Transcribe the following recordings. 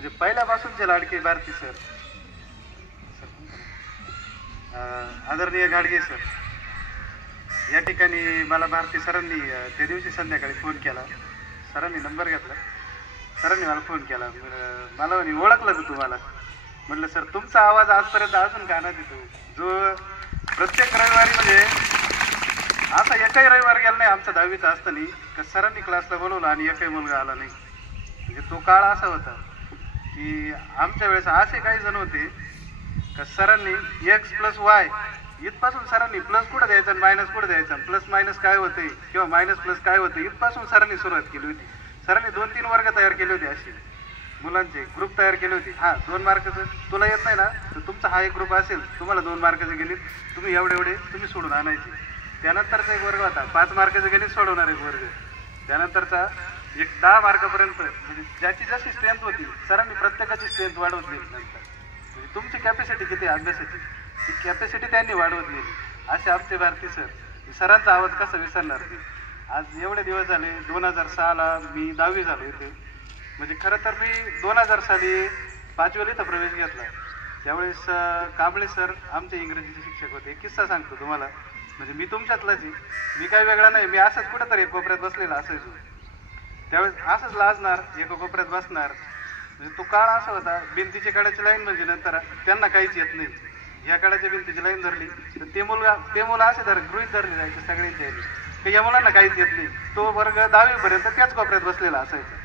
म्हणजे पहिल्यापासूनचे लाडके भारती सर, आदरणीय घाडगे सर, या ठिकाणी मला भारती सरांनी त्या दिवशी संध्याकाळी फोन केला. सरांनी नंबर घेतला, सरांनी मला फोन केला. मला ओळखलं का तुम्हाला? म्हटलं सर तुमचा आवाज आजपर्यंत अजून कानात येतो. जो प्रत्येक रविवारी म्हणजे असा एकही रविवार गेला नाही आमचा 10वीचा असताना का सरांनी क्लासला बोलवलं आणि एकही मुलगा आला नाही. म्हणजे तो काळ असा होता की आमच्या वेळेस असे काही जण होते का सरांनी एक्स प्लस वाय इथपासून सरांनी प्लस कुठं द्यायचं आणि मायनस कुठं द्यायचं, प्लस मायनस काय होते किंवा मायनस प्लस काय होतं इथपासून सरांनी सुरुवात केली होती. सरांनी 2-3 वर्ग तयार केले होते, असे मुलांचे ग्रुप तयार केले होते. हां 2 मार्काचं तुला येत नाही ना तर तुमचा हा एक ग्रुप असेल, तुम्हाला 2 मार्काचे गणित तुम्ही एवढे तुम्ही सोडून आणायचे. त्यानंतरचा एक वर्ग होता 5 मार्काचे गणित सोडवणार एक वर्ग. त्यानंतरचा एक 10 मार्कापर्यंत म्हणजे ज्याची जशी स्ट्रेंथ होती सरांनी प्रत्येकाची स्ट्रेंथ वाढवत नेली. नंतर म्हणजे तुमची कॅपॅसिटी किती अभ्यासाची ती कॅपॅसिटी त्यांनी वाढवत नेली. असे आमचे भारती सर. सरांचा आवाज कसा विसरणार नाही. आज एवढे दिवस झाले. 2006ला मी 10वी झालो इथे. म्हणजे खरं तर मी 2000 साली 5वीला इथं प्रवेश घेतला. त्यावेळेस कांबळे सर आमचे इंग्रजीचे शिक्षक होते. किस्सा सांगतो तुम्हाला. म्हणजे मी तुमच्यातलाच आहे, मी काही वेगळा नाही. मी असंच कुठंतरी एक कोपऱ्यात बसलेला असायचो. त्यावेळेस असंच लाजणार एका कोपऱ्यात बसणार. म्हणजे तो काळ असा होता भिंतीच्या कड्याची लाईन म्हणजे नंतर त्यांना काहीच येत नाही. ह्या कड्याच्या भिंतीची लाईन धरली तर ते मुलं असे गृहीत धरले जायचे सगळ्यांच्या याने की या मुलांना काहीच येत नाही. तो वर्ग 10वीपर्यंत त्याच कोपऱ्यात बसलेला असायचा.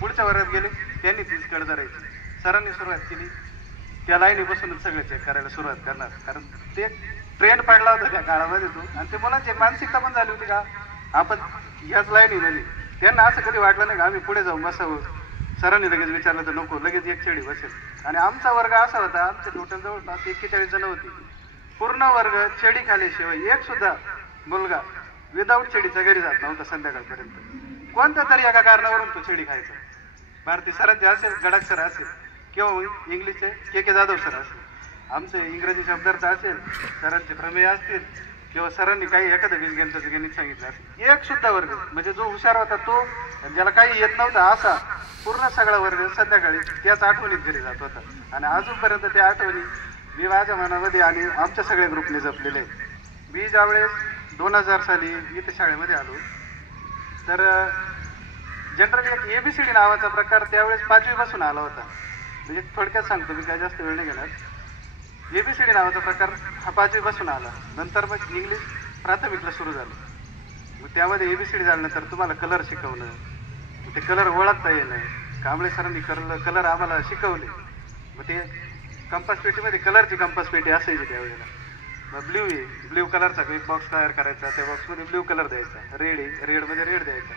पुढच्या वर्गात गेले त्यांनी तीच कड धरायची. सरांनी सुरुवात केली त्या लाईनीपासूनच सगळं चेक करायला सुरुवात करणार. कारण ते ट्रेंड पडला होता त्या काळामध्ये तो. आणि ते मुलांची एक मानसिकता पण झाली होती का आपण ह्याच लाईनीमध्ये. त्यांना असं कधी वाटलं नाही का आम्ही पुढे जाऊन बसावं. सरांनी लगेच विचारलं तर नको, लगेच एक छेडी बसेल. आणि आमचा वर्ग असा होता, आमच्या टोटल जवळपास 41 जण होती. पूर्ण वर्ग छेडी खाल्याशिवाय एक सुद्धा मुलगा विदाऊट छेडीच्या घरी जात नव्हता संध्याकाळपर्यंत. कोणत्या तरी एका कारणावरून तो छेडी खायचा. भारती सरांचे असेल, गडाख सर असेल किंवा इंग्लिशचे के जाधव सर असेल, आमचे इंग्रजी शब्दार्थ असेल, सरांचे प्रमेय असतील किंवा सरांनी काही एखादं बीजगणिताचं गणित सांगितलं असेल, एक सुद्धा वर्ग म्हणजे जो हुशार होता तो ज्याला काही येत नव्हता असा पूर्ण सगळा वर्ग संध्याकाळी त्याच आठवणीत घरी जात होता. आणि अजूनपर्यंत त्या आठवणी मी माझ्या मनामध्ये आणि आमच्या सगळ्या ग्रुपने जपलेले आहेत. मी ज्यावेळेस 2000 साली इथे शाळेमध्ये आलो तर जनरली एक ABCD नावाचा प्रकार त्यावेळेस 5वी पासून आला होता. म्हणजे थोडक्यात सांगतो मी, काय जास्त वेळ नाही घेणार. ABCD नावाचा प्रकार हा 5वी पासून आला. नंतर मग इंग्लिश प्राथमिकला सुरू झालं. मग त्यामध्ये ABCD झाल्यानंतर तुम्हाला कलर शिकवणं, ते कलर ओळखता येणं. कांबळे सरांनी कलर आम्हाला शिकवले. मग ते कंपास पेटीमध्ये कलरची कंपास पेटी असायची त्यावेळेला. मग ब्ल्यू कलरचा एक बॉक्स तयार करायचा. त्या बॉक्समध्ये ब्ल्यू कलर द्यायचा. रेडमध्ये रेड द्यायचा.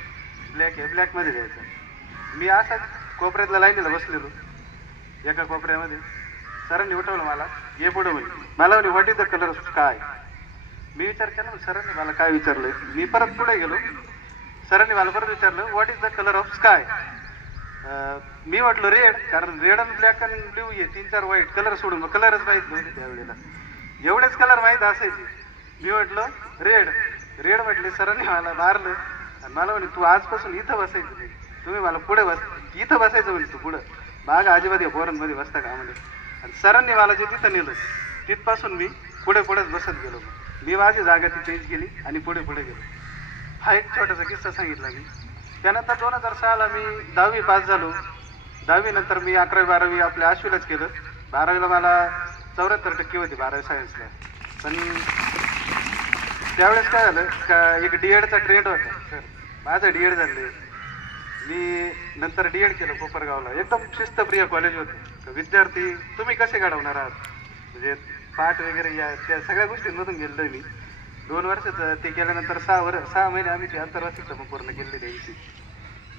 ब्लॅक आहे ब्लॅकमध्ये द्यायचा. मी असाच कोपऱ्यातल्या लाईनीला बसलेलो एका कोपऱ्यामध्ये. सरांनी उठवलं मला, ये पुढे म्हणे. मला म्हणे what is the colour of sky. मी विचार केला सरांनी मला काय विचारलंय. मी परत पुढे गेलो. सरांनी मला परत विचारलं what is the colour of sky. मी म्हटलं रेड, कारण रेड आणि ब्लॅक आणि ब्ल्यू हे 3-4 व्हाईट कलर सोडून मग कलरच माहीत नव्हते त्यावेळेला. एवढेच कलर माहीत असायचे. मी म्हटलं रेड म्हटले. सरांनी मला मारलं आणि मला म्हणे तू आजपासून इथं बसायचं नाही, तुम्ही मला पुढे इथं बसायचं म्हणे. तू पुढं मागं अजिबात या पोरांमध्ये बसता का म्हणे. आणि सरांनी मला जे तिथं नेलं तिथपासून मी पुढेच बसत गेलो. मी माझी जागा ती चेंज केली आणि पुढे गेलो. हा एक छोटासा किस्सा सांगितला मी. त्यानंतर 2006ला मी 10वी पास झालो. 10वी नंतर मी 11वी-12वी आपल्या आश्वीलाच केलं. 12वीला मला 74% होते 12वी सायन्सला. पण त्यावेळेस काय झालं का एक DEDचा ट्रेंड होता. सर माझं DED झालं. मी नंतर DED केलं कोपरगावला. एकदम शिस्तप्रिय कॉलेज होतं. विद्यार्थी तुम्ही कसे घडवणार आहात म्हणजे पाठ वगैरे या त्या सगळ्या गोष्टींमधून गेलो मी. 2 वर्षाचं ते केल्यानंतर 6 महिने आम्ही ते आंतरराष्ट्रीय मग पूर्ण केले. त्यांची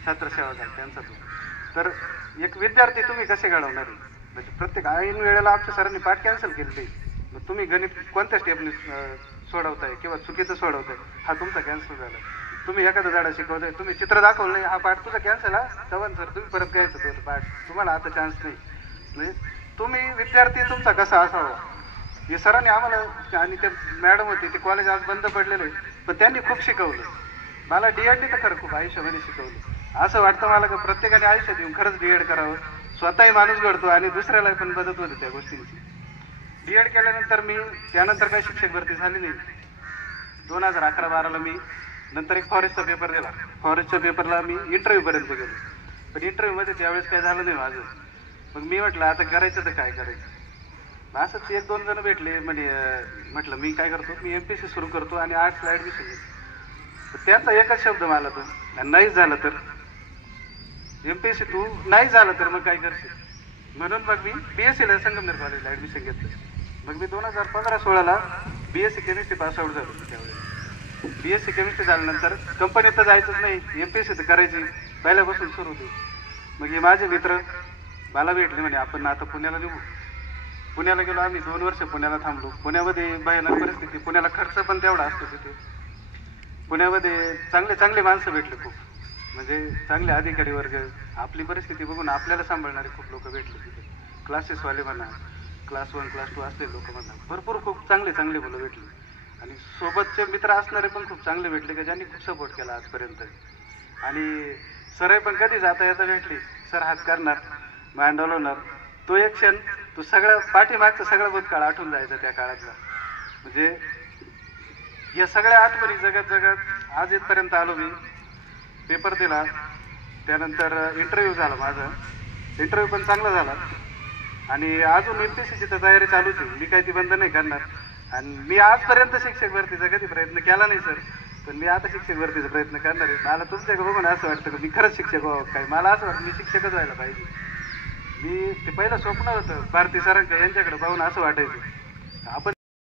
छात्रसेवा झाली त्यांचा तो. तर एक विद्यार्थी तुम्ही कसे घडवणार म्हणजे प्रत्येक ऐन वेळेला आमच्या सरांनी पाठ कॅन्सल केलेली. मग तुम्ही गणित कोणत्या स्टेपने सोडवताय किंवा चुकीचं सोडवताय हा तुमचा कॅन्सल झाला. तुम्ही एखादं झाडं शिकवताय, तुम्ही चित्र दाखवलं नाही, हा पाठ तुझा कॅन्सल. चव्हाण सर तुम्ही परत घ्यायचं तो पाठ, तुम्हाला आता चान्स नाही. म्हणजे तुम्ही विद्यार्थी तुमचा कसा असावा हे सरांनी आम्हाला. आणि ते मॅडम होते ते कॉलेज आज बंद पडलेलं आहे पण त्यांनी खूप शिकवलं मला. DED तर खरं खूप आयुष्यामध्ये शिकवलं. असं वाटतं मला की प्रत्येकाने आयुष्यात येऊन खरंच DED करावं. स्वतःही माणूस घडतो आणि दुसऱ्याला पण मदत होते त्या गोष्टींची. B.Ed केल्यानंतर मी त्यानंतर काही शिक्षक भरती झाली नाही. 2011-12ला मी नंतर एक फॉरेस्टचा पेपर दिला. फॉरेस्टच्या पेपरला मी इंटरव्ह्यूपर्यंत गेलो, पण इंटरव्ह्यूमध्ये त्यावेळेस काही झालं नाही माझं. मग मी म्हटलं आता करायचं तर काय करायचं. असंच 1-2 जण भेटले, म्हटलं मी काय करतो, मी MPSC सुरू करतो आणि आर्ट्सला ॲडमिशन घेतो. त्यांचा एकच शब्द मला तो, नाहीच झालं तर MPSC तू नाही झालं तर मग काय करशील. म्हणून मग मी BScला संगमनेर कॉलेजला ॲडमिशन घेतलं. मग मी 2015-16ला BSc केमिस्ट्री पासआउट झालो. त्यावेळेस BSc केमिस्ट्री झाल्यानंतर कंपनीत तर जायचंच नाही, MPSC तर करायची पहिल्यापासून सुरू होती. मग हे माझे मित्र मला भेटले, म्हणे आपण आता पुण्याला निघू. पुण्याला गेलो आम्ही, 2 वर्ष पुण्याला थांबलो. पुण्यामध्ये भयानक परिस्थिती, पुण्याला खर्च पण तेवढा असतो तिथे. पुण्यामध्ये चांगले चांगले माणसं भेटले खूप, म्हणजे चांगले अधिकारी वर्ग. आपली परिस्थिती बघून आपल्याला सांभाळणारे खूप लोक भेटले तिथे. क्लासेसवाले म्हणा, क्लास 1 क्लास 2 असले लोक म्हणा, भरपूर खूप चांगले चांगले मुलं भेटले. आणि सोबतचे मित्र असणारे पण खूप चांगले भेटले, की ज्यांनी खूप सपोर्ट केला आजपर्यंत. आणि सरही पण कधी जाता येता भेटली, सर हात करणार, मान डोलवणार. तो एक क्षण, तो सगळं पाठीमागचा सगळा भूतकाळ आठवून जायचा त्या काळातला. म्हणजे या सगळ्या आठवणी जगत जगत आज इथपर्यंत आलो मी. पेपर दिला, त्यानंतर इंटरव्ह्यू झाला माझा. इंटरव्ह्यू पण चांगला झाला आणि अजून MPSCची तर तयारी चालूच आहे. मी काही ती बंद नाही करणार. आणि मी आजपर्यंत शिक्षक भरतीचा कधी प्रयत्न केला नाही सर, पण मी आता शिक्षक भरतीचा प्रयत्न करणार आहे. मला तुमच्याकडे बघून असं वाटतं की मी खरंच शिक्षक व्हावं काय. मला असं वाटतं मी शिक्षकच व्हायला पाहिजे. मी ते पहिलं स्वप्न होतं भारती सरांचं, यांच्याकडे पाहून असं वाटायचं आपण